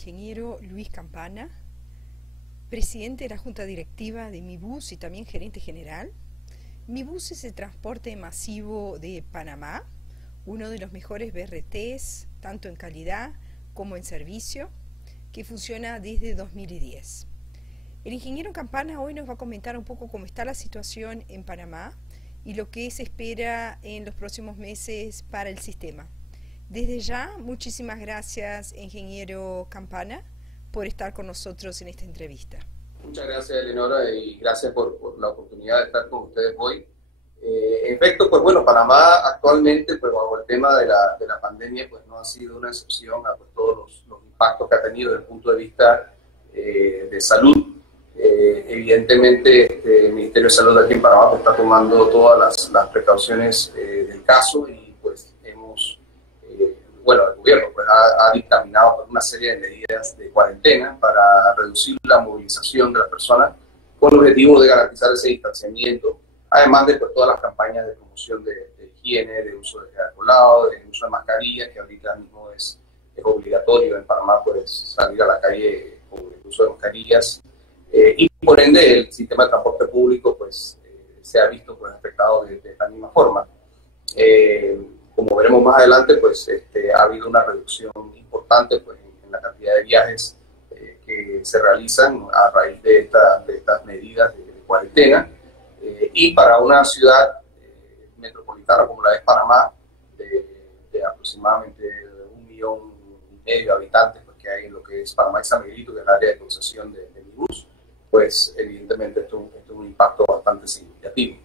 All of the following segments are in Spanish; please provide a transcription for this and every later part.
ingeniero Luis Campana, presidente de la Junta Directiva de MiBus y también gerente general. MiBus es el transporte masivo de Panamá, uno de los mejores BRTs, tanto en calidad como en servicio, que funciona desde 2010. El ingeniero Campana hoy nos va a comentar un poco cómo está la situación en Panamá y lo que se espera en los próximos meses para el sistema. Desde ya, muchísimas gracias, ingeniero Campana, por estar con nosotros en esta entrevista. Muchas gracias, Eleonora, y gracias por la oportunidad de estar con ustedes hoy. En efecto, pues bueno, Panamá actualmente, pues bajo el tema de la pandemia, pues no ha sido una excepción a pues, todos los impactos que ha tenido desde el punto de vista de salud. Evidentemente, el Ministerio de Salud aquí en Panamá pues, está tomando todas las precauciones del caso y pues hemos, bueno, el gobierno pues, ha dictaminado pues, una serie de medidas de cuarentena para reducir la movilización de las personas con el objetivo de garantizar ese distanciamiento, además de pues, todas las campañas de promoción de higiene, de uso de gel alcoholado, de uso de mascarillas, que ahorita mismo es obligatorio en Panamá pues, salir a la calle con el uso de mascarillas. Y por ende el sistema de transporte público pues, se ha visto pues, afectado de esta misma forma. Como veremos más adelante, pues, ha habido una reducción importante pues, en la cantidad de viajes que se realizan a raíz de estas medidas de cuarentena. Y para una ciudad metropolitana como la de Panamá, de aproximadamente 1,5 millones de habitantes pues, que hay en lo que es Panamá y San Miguelito, que es el área de concesión de MiBus, pues evidentemente esto es un impacto bastante significativo.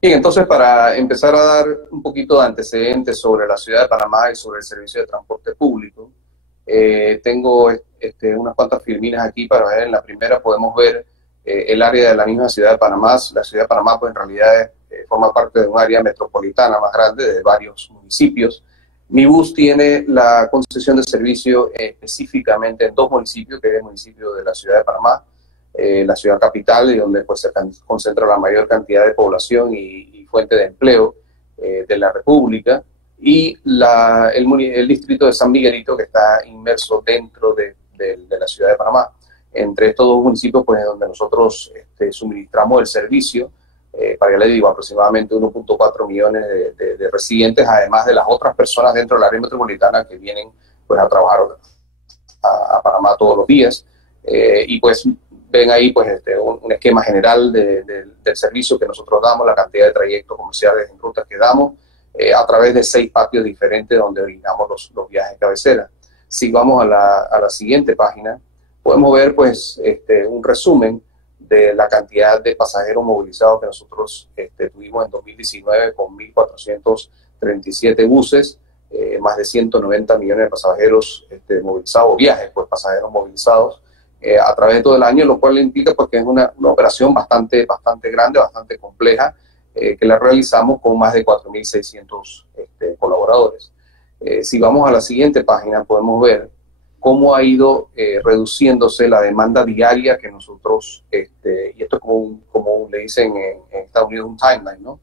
Bien, entonces para empezar a dar un poquito de antecedentes sobre la ciudad de Panamá y sobre el servicio de transporte público, tengo unas cuantas filminas aquí para ver. En la primera podemos ver el área de la misma ciudad de Panamá. La ciudad de Panamá pues en realidad forma parte de un área metropolitana más grande de varios municipios. MiBus tiene la concesión de servicio específicamente en 2 municipios, que es el municipio de la ciudad de Panamá, la ciudad capital, y donde pues, se concentra la mayor cantidad de población y fuente de empleo de la República, y el distrito de San Miguelito, que está inmerso dentro de la ciudad de Panamá. Entre estos 2 municipios, pues es donde nosotros suministramos el servicio, para que le digo, aproximadamente 1,4 millones de residentes, además de las otras personas dentro del área metropolitana que vienen pues, a trabajar a Panamá todos los días. Y pues ven ahí pues, un esquema general del servicio que nosotros damos, la cantidad de trayectos comerciales en rutas que damos, a través de 6 patios diferentes donde brindamos los viajes de cabecera. Si vamos a la siguiente página, podemos ver pues, un resumen de la cantidad de pasajeros movilizados que nosotros tuvimos en 2019 con 1.437 buses, más de 190 millones de pasajeros movilizados, viajes, pues pasajeros movilizados a través de todo el año, lo cual implica pues, que es una operación bastante grande, bastante compleja, que la realizamos con más de 4.600 colaboradores. Si vamos a la siguiente página, podemos ver cómo ha ido reduciéndose la demanda diaria que nosotros, y esto es como le dicen en Estados Unidos un timeline, ¿no?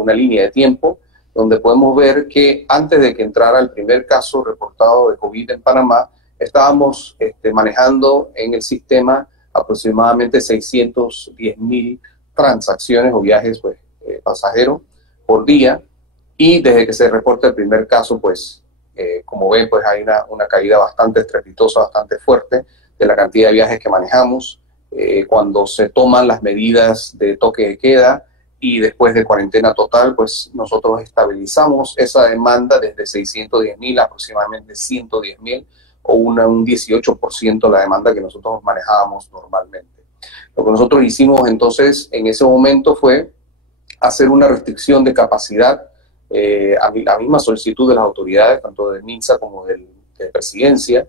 Una línea de tiempo, donde podemos ver que antes de que entrara el primer caso reportado de COVID en Panamá, estábamos manejando en el sistema aproximadamente 610,000 transacciones o viajes pues, pasajeros por día, y desde que se reporta el primer caso, pues, como ven, pues hay una caída bastante estrepitosa, bastante fuerte de la cantidad de viajes que manejamos. Cuando se toman las medidas de toque de queda y después de cuarentena total, pues nosotros estabilizamos esa demanda desde 610,000 a aproximadamente 110,000, o un 18% la demanda que nosotros manejábamos normalmente. Lo que nosotros hicimos entonces en ese momento fue hacer una restricción de capacidad a la misma solicitud de las autoridades, tanto del MINSA como de Presidencia,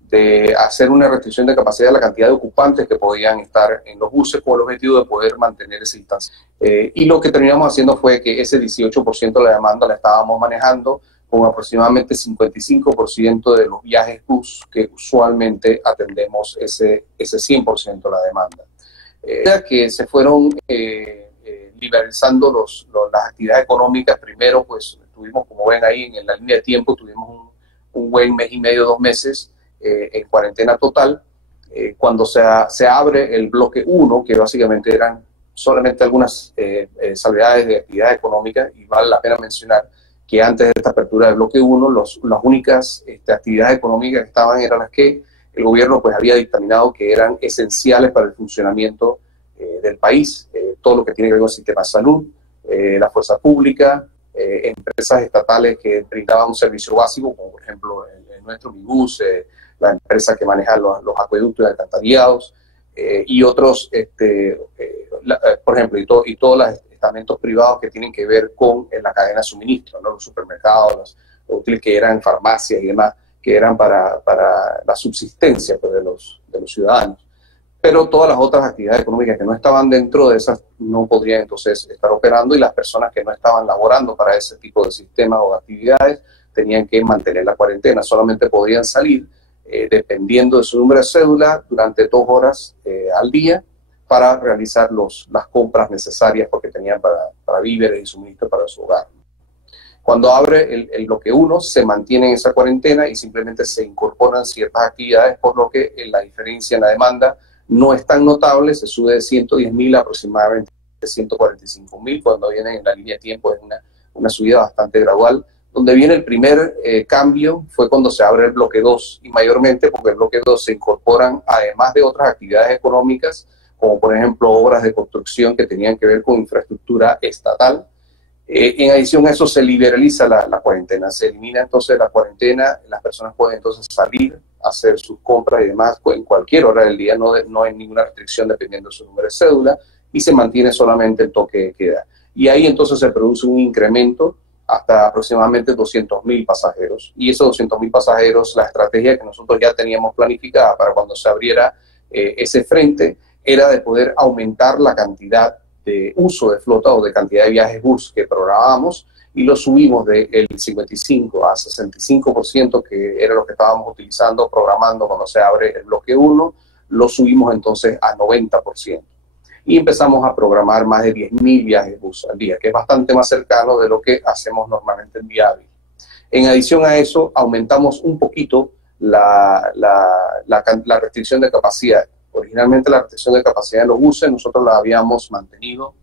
de hacer una restricción de capacidad de la cantidad de ocupantes que podían estar en los buses con el objetivo de poder mantener esa distancia. Y lo que terminamos haciendo fue que ese 18% de la demanda la estábamos manejando con aproximadamente 55% de los viajes bus que usualmente atendemos ese 100% de la demanda. Que se fueron liberalizando las actividades económicas. Primero, pues tuvimos, como ven ahí en la línea de tiempo, tuvimos un buen mes y medio, 2 meses en cuarentena total. Cuando se abre el bloque 1, que básicamente eran solamente algunas salvedades de actividad económica, y vale la pena mencionar que antes de esta apertura del bloque 1, las únicas actividades económicas que estaban eran las que el gobierno pues había dictaminado que eran esenciales para el funcionamiento del país, todo lo que tiene que ver con el sistema de salud, la fuerza pública, empresas estatales que brindaban un servicio básico, como por ejemplo el nuestro Mibus, la empresa que maneja los acueductos y alcantarillados, y otros, por ejemplo, y todos los estamentos privados que tienen que ver con la cadena de suministro, ¿no? Los supermercados, los útiles que eran farmacias y demás, que eran para la subsistencia pues, de los ciudadanos. Pero todas las otras actividades económicas que no estaban dentro de esas no podrían entonces estar operando, y las personas que no estaban laborando para ese tipo de sistemas o actividades tenían que mantener la cuarentena. Solamente podían salir dependiendo de su número de cédula durante 2 horas al día para realizar las compras necesarias porque tenían para víveres y suministros para su hogar. Cuando abre el bloque 1, se mantiene en esa cuarentena y simplemente se incorporan ciertas actividades, por lo que la diferencia en la demanda no es tan notable, se sube de 110.000 a aproximadamente 145.000, cuando viene en la línea de tiempo es una subida bastante gradual. Donde viene el primer cambio fue cuando se abre el bloque 2, y mayormente porque el bloque 2 se incorporan, además de otras actividades económicas, como por ejemplo obras de construcción que tenían que ver con infraestructura estatal. En adición a eso se liberaliza la cuarentena, se elimina entonces la cuarentena, las personas pueden entonces salir, hacer sus compras y demás en cualquier hora del día, no hay ninguna restricción dependiendo de su número de cédula, y se mantiene solamente el toque de queda. Y ahí entonces se produce un incremento hasta aproximadamente 200.000 pasajeros. Y esos 200.000 pasajeros, la estrategia que nosotros ya teníamos planificada para cuando se abriera ese frente, era de poder aumentar la cantidad de uso de flota o de cantidad de viajes bus que programábamos, y lo subimos del 55 a 65%, que era lo que estábamos utilizando, programando cuando se abre el bloque 1, lo subimos entonces a 90%. Y empezamos a programar más de 10.000 viajes bus al día, que es bastante más cercano de lo que hacemos normalmente en día hábil. En adición a eso, aumentamos un poquito la restricción de capacidad. Originalmente la restricción de capacidad de los buses nosotros la habíamos mantenido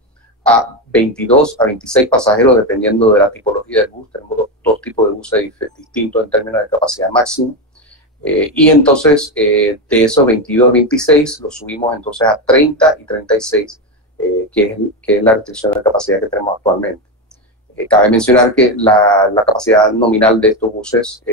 a 22 a 26 pasajeros dependiendo de la tipología del bus. Tenemos dos tipos de buses distintos en términos de capacidad máxima. Y entonces de esos 22 a 26 los subimos entonces a 30 y 36, que es la restricción de capacidad que tenemos actualmente. Cabe mencionar que la capacidad nominal de estos buses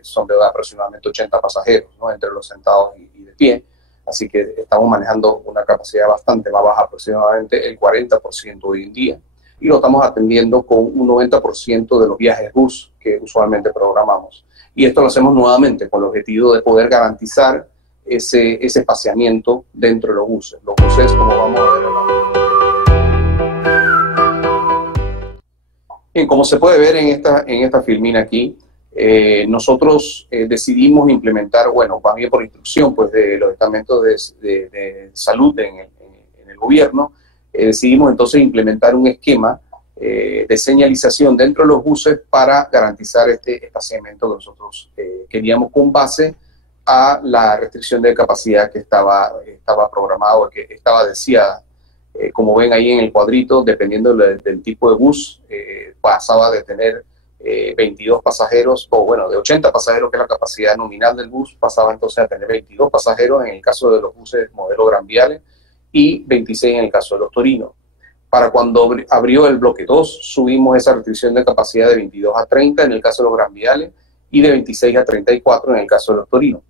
son de aproximadamente 80 pasajeros, ¿no? Entre los sentados y de pie. Así que estamos manejando una capacidad bastante más baja, aproximadamente el 40% hoy en día, y lo estamos atendiendo con un 90% de los viajes bus que usualmente programamos. Y esto lo hacemos nuevamente con el objetivo de poder garantizar ese espaciamiento dentro de los buses. Los buses, como vamos a ver Bien, como se puede ver en esta filmina aquí, nosotros decidimos implementar, bueno, más bien por instrucción pues, de los estamentos de salud en el gobierno, decidimos entonces implementar un esquema de señalización dentro de los buses para garantizar este espaciamiento que nosotros queríamos con base a la restricción de capacidad que estaba programado, que estaba deseada. Como ven ahí en el cuadrito, dependiendo del tipo de bus, pasaba de tener 22 pasajeros, o bueno, de 80 pasajeros, que es la capacidad nominal del bus, pasaba entonces a tener 22 pasajeros en el caso de los buses modelo Gran Viale y 26 en el caso de los Torinos. Para cuando abrió el bloque 2, subimos esa restricción de capacidad de 22 a 30 en el caso de los Gran Viales y de 26 a 34 en el caso de los Torinos.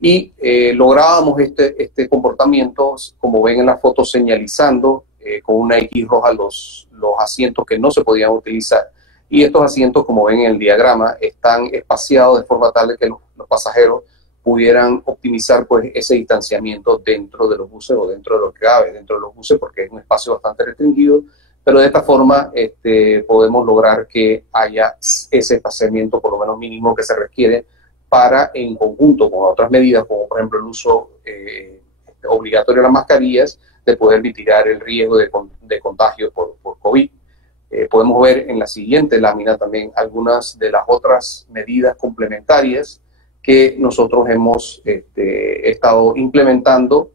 Y lográbamos este comportamiento, como ven en la foto, señalizando con una X roja los asientos que no se podían utilizar. Y estos asientos, como ven en el diagrama, están espaciados de forma tal de que los pasajeros pudieran optimizar pues, ese distanciamiento dentro de los buses o dentro de lo que cabe dentro de los buses, porque es un espacio bastante restringido, pero de esta forma podemos lograr que haya ese espaciamiento por lo menos mínimo que se requiere para, en conjunto con otras medidas, como por ejemplo el uso obligatorio de las mascarillas, de poder mitigar el riesgo de contagio por COVID. Podemos ver en la siguiente lámina también algunas de las otras medidas complementarias que nosotros hemos estado implementando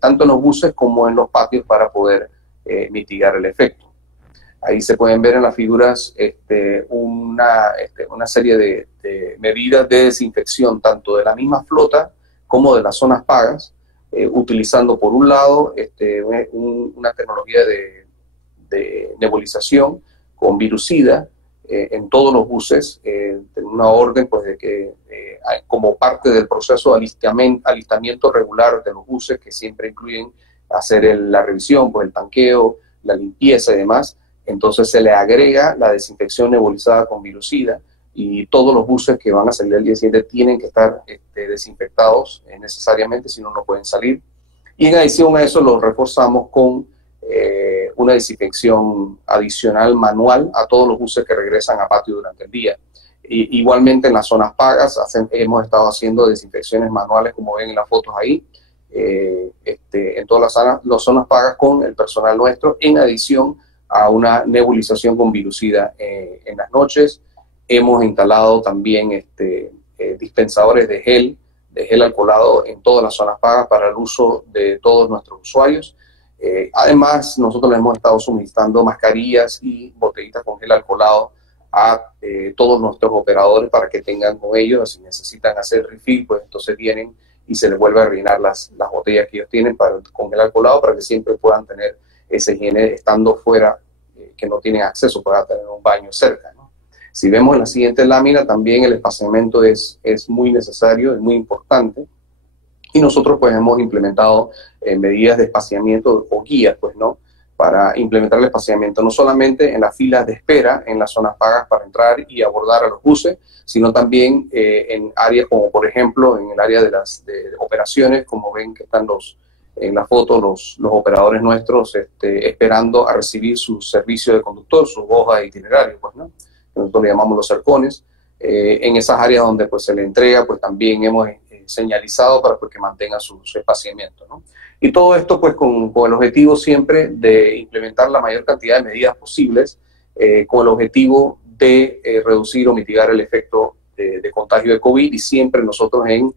tanto en los buses como en los patios para poder mitigar el efecto. Ahí se pueden ver en las figuras una serie de medidas de desinfección tanto de la misma flota como de las zonas pagas, utilizando por un lado una tecnología de nebulización con virucida en todos los buses, en una orden pues, de que como parte del proceso de alistamiento regular de los buses, que siempre incluyen hacer la revisión, pues, el tanqueo, la limpieza y demás, entonces se le agrega la desinfección nebulizada con virucida y todos los buses que van a salir al día siguiente tienen que estar desinfectados necesariamente, si no, no pueden salir. Y en adición a eso los reforzamos con una desinfección adicional manual a todos los buses que regresan a patio durante el día. Igualmente en las zonas pagas hemos estado haciendo desinfecciones manuales, como ven en las fotos ahí, en todas las zonas pagas con el personal nuestro, en adición a una nebulización con virucida en las noches. Hemos instalado también dispensadores de gel alcoholado en todas las zonas pagas para el uso de todos nuestros usuarios. Además, nosotros les hemos estado suministrando mascarillas y botellitas con gel alcoholado a todos nuestros operadores para que tengan con ellos. Si necesitan hacer refill, pues entonces vienen y se les vuelve a rellenar las botellas que ellos tienen con gel alcoholado para que siempre puedan tener esa higiene estando fuera, que no tienen acceso, puedan tener un baño cerca, ¿no? Si vemos en la siguiente lámina, también el espaciamiento es muy necesario, es muy importante. Y nosotros pues hemos implementado medidas de espaciamiento o guías, pues, ¿no? Para implementar el espaciamiento no solamente en las filas de espera, en las zonas pagas para entrar y abordar a los buses, sino también en áreas como, por ejemplo, en el área de operaciones, como ven que están en la foto los operadores nuestros esperando a recibir su servicio de conductor, su hoja de itinerario, pues, ¿no? Que nosotros le llamamos los cercones. En esas áreas donde pues se le entrega, pues también hemos señalizado para pues, que mantenga su espaciamiento, ¿no? Y todo esto pues con el objetivo siempre de implementar la mayor cantidad de medidas posibles con el objetivo de reducir o mitigar el efecto de contagio de COVID, y siempre nosotros en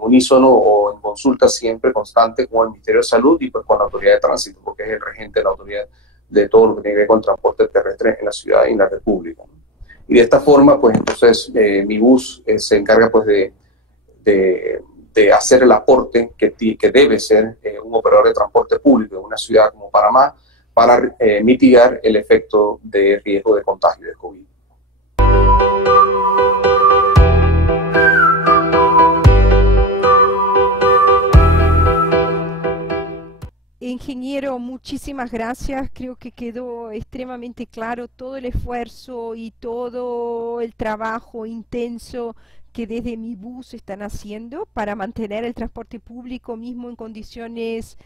unísono o en consulta siempre constante con el Ministerio de Salud y pues con la Autoridad de Tránsito, porque es el regente de la autoridad de todo lo que tiene que ver con transporte terrestre en la ciudad y en la República, ¿no? Y de esta forma, pues entonces mi bus se encarga pues de hacer el aporte que debe ser un operador de transporte público en una ciudad como Panamá para mitigar el efecto de riesgo de contagio de COVID. Ingeniero, muchísimas gracias. Creo que quedó extremadamente claro todo el esfuerzo y todo el trabajo intenso que desde Mi Bus están haciendo para mantener el transporte público mismo en condiciones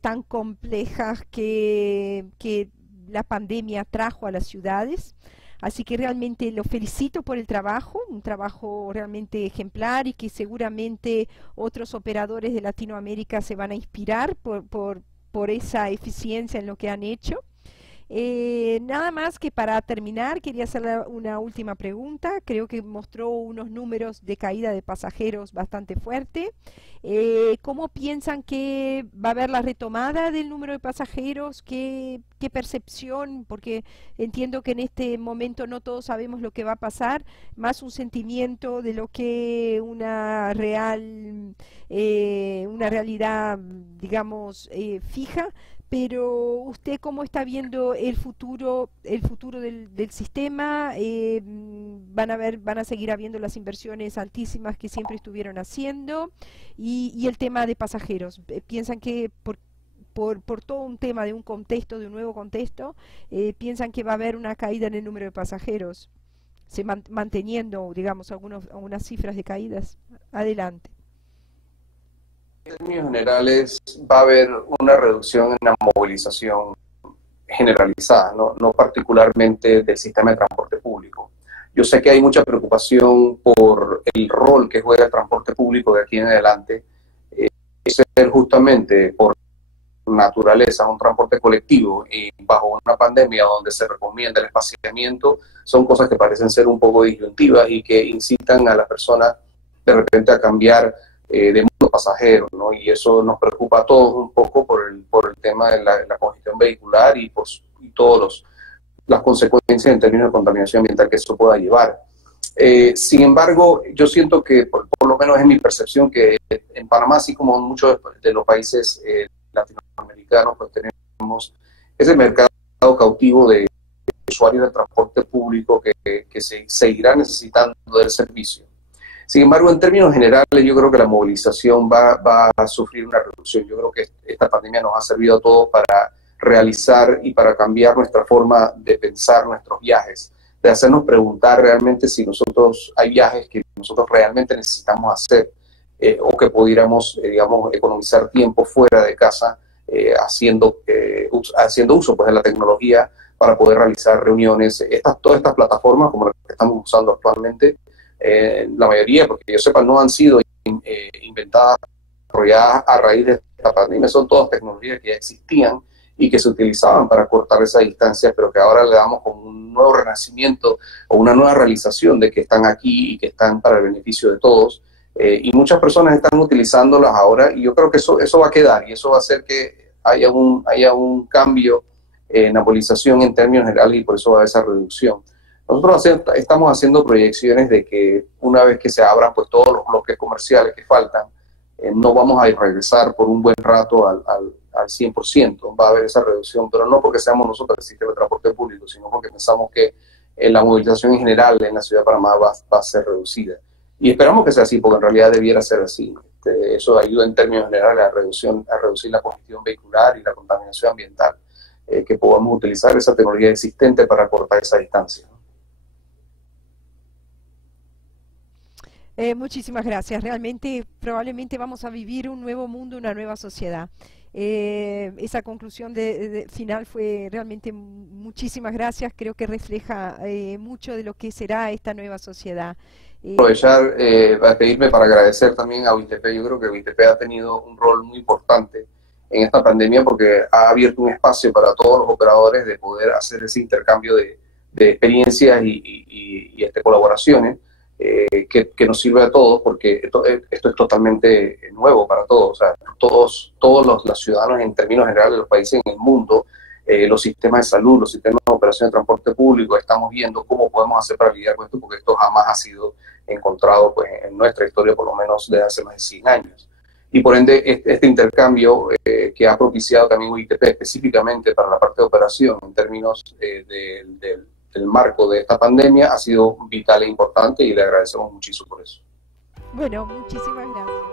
tan complejas que la pandemia trajo a las ciudades. Así que realmente los felicito por el trabajo, un trabajo realmente ejemplar y que seguramente otros operadores de Latinoamérica se van a inspirar por esa eficiencia en lo que han hecho. Nada más que para terminar, quería hacerle una última pregunta. Creo que mostró unos números de caída de pasajeros bastante fuerte. ¿Cómo piensan que va a haber la retomada del número de pasajeros? ¿Qué percepción? Porque entiendo que en este momento no todos sabemos lo que va a pasar, más un sentimiento de lo que una realidad, digamos, fija. Pero usted, ¿cómo está viendo el futuro del sistema? ¿Van a seguir habiendo las inversiones altísimas que siempre estuvieron haciendo? Y el tema de pasajeros, ¿piensan que por todo un tema de un contexto, de un nuevo contexto, piensan que va a haber una caída en el número de pasajeros, manteniendo, digamos, algunas cifras de caídas? Adelante. En términos generales, va a haber una reducción en la movilización generalizada, no particularmente del sistema de transporte público. Yo sé que hay mucha preocupación por el rol que juega el transporte público de aquí en adelante, ser justamente por naturaleza, un transporte colectivo y bajo una pandemia donde se recomienda el espaciamiento, son cosas que parecen ser un poco disyuntivas y que incitan a las personas de repente a cambiar de modo pasajero, ¿no? Y eso nos preocupa a todos un poco por el tema de la congestión vehicular y todas las consecuencias en términos de contaminación ambiental que eso pueda llevar. Sin embargo, yo siento que, por lo menos es mi percepción, que en Panamá, así como en muchos de los países latinoamericanos, pues tenemos ese mercado cautivo de usuarios del transporte público que se seguirá necesitando del servicio. Sin embargo, en términos generales, yo creo que la movilización va a sufrir una reducción. Yo creo que esta pandemia nos ha servido a todos para realizar y para cambiar nuestra forma de pensar nuestros viajes, de hacernos preguntar realmente si hay viajes que nosotros realmente necesitamos hacer o que pudiéramos, digamos, economizar tiempo fuera de casa haciendo uso pues, de la tecnología para poder realizar reuniones. Todas estas plataformas, como las que estamos usando actualmente, la mayoría, porque yo sepa, no han sido inventadas, desarrolladas a raíz de esta pandemia, son todas tecnologías que ya existían y que se utilizaban para cortar esa distancia, pero que ahora le damos como un nuevo renacimiento o una nueva realización de que están aquí y que están para el beneficio de todos. Y muchas personas están utilizándolas ahora y yo creo que eso va a quedar y eso va a hacer que haya un cambio en la movilización en términos generales y por eso va a haber esa reducción. Nosotros estamos haciendo proyecciones de que una vez que se abran pues todos los bloques comerciales que faltan, no vamos a regresar por un buen rato al 100%, va a haber esa reducción, pero no porque seamos nosotros el sistema de transporte público, sino porque pensamos que la movilización en general en la ciudad de Panamá va a ser reducida. Y esperamos que sea así, porque en realidad debiera ser así. Eso ayuda en términos generales a reducir la congestión vehicular y la contaminación ambiental, que podamos utilizar esa tecnología existente para cortar esa distancia. Muchísimas gracias. Realmente, probablemente vamos a vivir un nuevo mundo, una nueva sociedad. Esa conclusión final fue realmente muchísimas gracias. Creo que refleja mucho de lo que será esta nueva sociedad. Aprovechar para pedirme para agradecer también a UITP. Yo creo que UITP ha tenido un rol muy importante en esta pandemia porque ha abierto un espacio para todos los operadores de poder hacer ese intercambio de experiencias y colaboraciones. Que nos sirve a todos, porque esto es totalmente nuevo para todos. O sea, todos los ciudadanos en términos generales de los países en el mundo, los sistemas de salud, los sistemas de operación de transporte público, estamos viendo cómo podemos hacer para lidiar con esto, porque esto jamás ha sido encontrado pues, en nuestra historia, por lo menos desde hace más de 100 años. Y por ende, este intercambio que ha propiciado también UITP específicamente para la parte de operación en términos del marco de esta pandemia ha sido vital e importante y le agradecemos muchísimo por eso. Bueno, muchísimas gracias.